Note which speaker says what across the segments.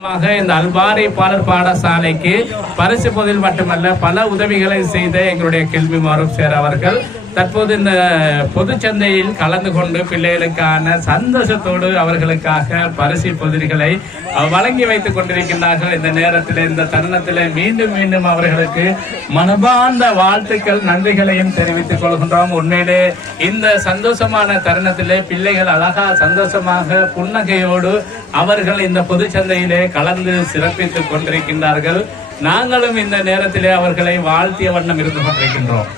Speaker 1: இந்த அல்பாரி பாலர் பாடசாலைக்கு பரிசு பொதில் மட்டுமல்ல பல உதவிகளை செய்த எங்களுடைய கேள்வி மாறும் சேர் அவர்கள். தற்போது இந்த பொது சந்தையில் கலந்து கொண்டு பிள்ளைகளுக்கான சந்தோஷத்தோடு அவர்களுக்காக பரிசு பொதில்களை வழங்கி வைத்துக் கொண்டிருக்கின்றார்கள். இந்த நேரத்தில் இந்த தருணத்தில் மீண்டும் மீண்டும் அவர்களுக்கு மனபார்ந்த வாழ்த்துக்கள் நன்றிகளையும் தெரிவித்துக் கொள்கின்றோம். உண்மையிலே இந்த சந்தோஷமான தருணத்திலே பிள்ளைகள் அழகா சந்தோஷமாக புன்னகையோடு அவர்கள் இந்த பொது சந்தையிலே கலந்து சிறப்பித்துக் கொண்டிருக்கின்றார்கள். நாங்களும் இந்த நேரத்திலே அவர்களை வாழ்த்திய வண்ணம் இருந்து கொண்டிருக்கின்றோம்.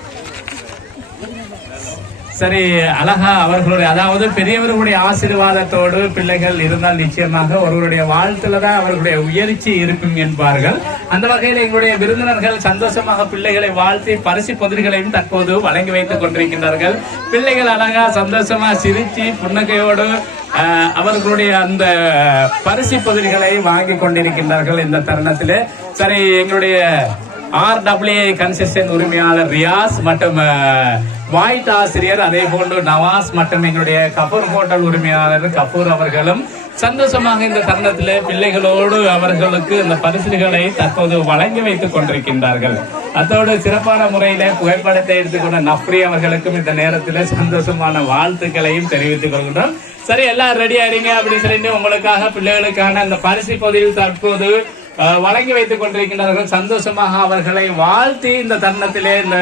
Speaker 1: சரி அழகா அவர்களுடைய அதாவது பெரியவர்களுடைய ஆசீர்வாதத்தோடு பிள்ளைகள் இருந்தால் நிச்சயமாக ஒருவருடைய வாழ்த்துல தான் அவர்களுடைய உயர்ச்சி இருக்கும் என்பார்கள். அந்த வகையில் எங்களுடைய விருந்தினர்கள் சந்தோஷமாக பிள்ளைகளை வாழ்த்தி பரிசு பொதிர்களையும் தற்போது வழங்கி வைத்துக் கொண்டிருக்கின்றார்கள். பிள்ளைகள் அழகா சந்தோஷமா சிரிச்சு புன்னகையோடு அவர்களுடைய அந்த பரிசு பகுதிகளை வாங்கி கொண்டிருக்கின்றார்கள் இந்த தருணத்திலே. சரி எங்களுடைய ஆர்டபிள்யூ கன்செஷன் உரிமையாளர் ரியாஸ் மற்றும் வாய்ட் ஆசிரியர் அதே போன்று நவாஸ் மற்றும் எங்களுடைய கபூர் ஹோட்டல் உரிமையாளர் கபூர் அவர்களும் சந்தோஷமாக இந்த தருணத்தில் பிள்ளைகளோடு அவர்களுக்கு இந்த பரிசுகளை தற்போது வழங்கி வைத்துக் கொண்டிருக்கின்றார்கள். அத்தோடு சிறப்பான முறையில புகைப்படத்தை எடுத்துக்கொண்ட நஃப்ரி அவர்களுக்கும் இந்த நேரத்தில் சந்தோஷமான வாழ்த்துக்களையும் தெரிவித்துக் கொள்கின்றோம். சரி எல்லாம் ரெடி ஆயிடுங்க அப்படின்னு சொல்லிட்டு உங்களுக்காக பிள்ளைகளுக்கான அந்த பரிசு பகுதியில் தற்போது வழங்கி வைத்துக் கொண்டிருக்கின்றார்கள் சந்தோஷமாக அவர்களை வாழ்த்தி இந்த தருணத்திலே இந்த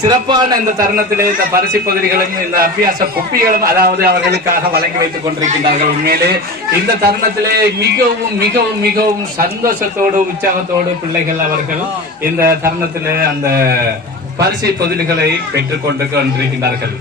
Speaker 1: சிறப்பான இந்த தருணத்திலே இந்த பரிசு பகுதிகளும் இந்த அபியாச குப்பிகளும் அதாவது அவர்களுக்காக வழங்கி வைத்துக் கொண்டிருக்கின்றார்கள். உண்மையிலே இந்த தருணத்திலே மிகவும் மிகவும் மிகவும் சந்தோஷத்தோடு உற்சாகத்தோடு பிள்ளைகள் அவர்கள் இந்த தருணத்திலே அந்த பரிசு பகுதிகளை பெற்றுக் கொண்டு கொண்டிருக்கின்றார்கள்.